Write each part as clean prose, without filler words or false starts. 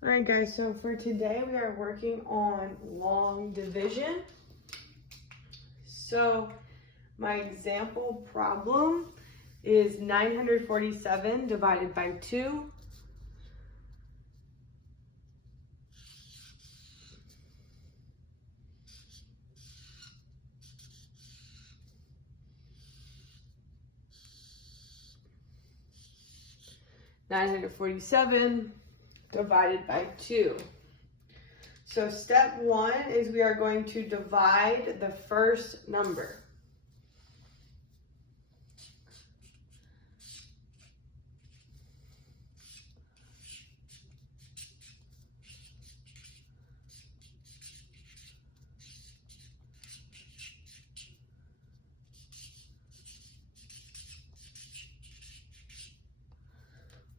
All right, guys, so for today we are working on long division. So my example problem is 947 divided by 2. (947) divided by 2. So step 1 is we are going to divide the first number.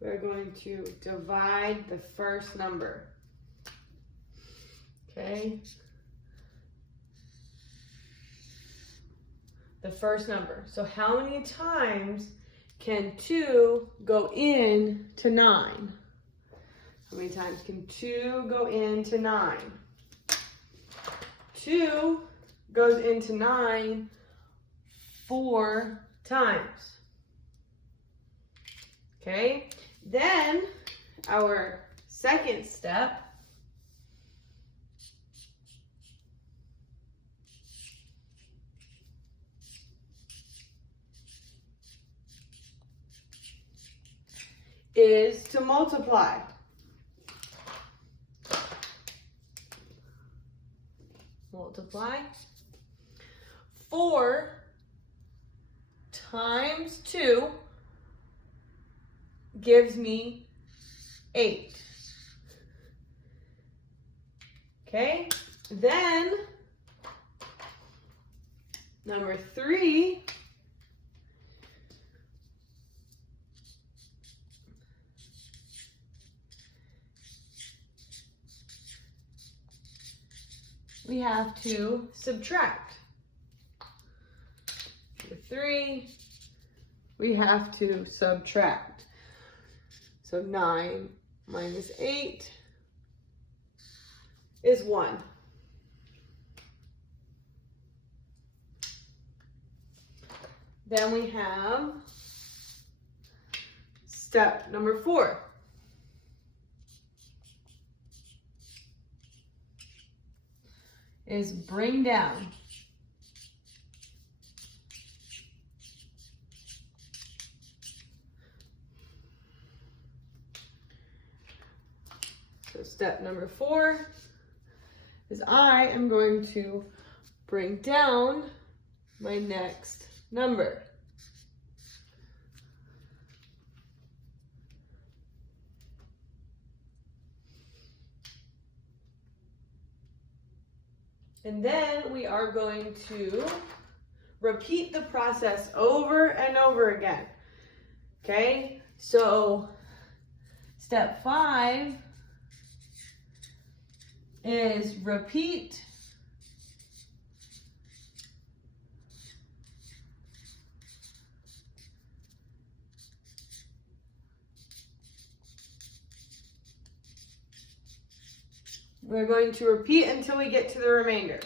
We're going to divide the first number. Okay? The first number. So how many times can 2 go into 9? How many times can 2 go into 9? 2 goes into 9 4 times. Okay? Then our second step is to multiply. Multiply. 4 times 2 gives me 8. Okay, then number 3 we have to subtract. Number 3 we have to subtract. So 9 minus 8 is 1. Then we have step number 4. Is bring down. So step number 4 is I am going to bring down my next number. And then we are going to repeat the process over and over again. Okay, so step 5 is repeat we're going to repeat until we get to the remainder.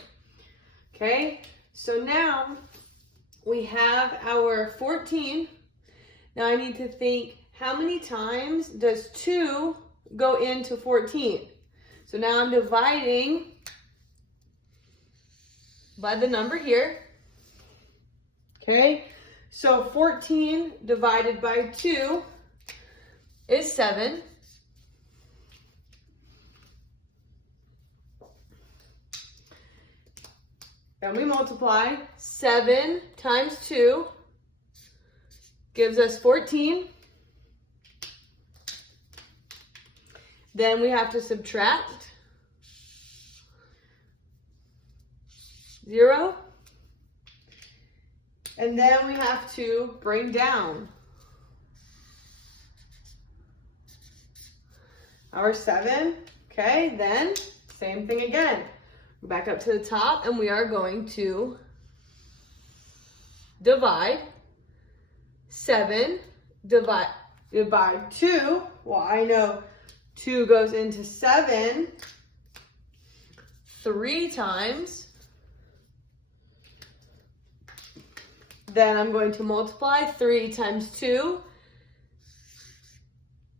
Okay, so now we have our 14. Now I need to think, how many times does 2 go into 14? So now I'm dividing by the number here. Okay, so 14 divided by 2 is 7. And we multiply. 7 times 2 gives us 14. Then we have to subtract 0. And then we have to bring down our 7. Okay, then same thing again. Back up to the top, and we are going to divide. 7 divided by 2. Well, I know 2 goes into 7 3 times. Then I'm going to multiply 3 times 2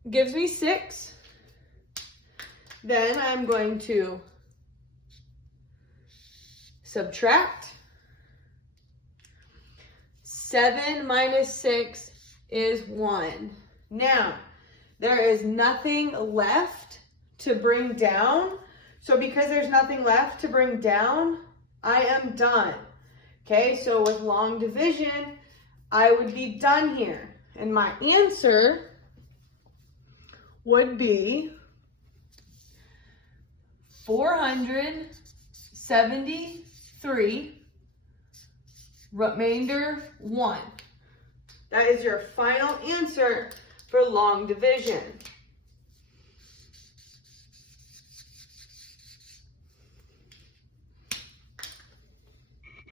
gives me 6. Then I'm going to subtract. 7 minus 6 is 1. Now, there is nothing left to bring down. So because there's nothing left to bring down, I am done. Okay, so with long division, I would be done here. And my answer would be 473, remainder 1. That is your final answer for long division.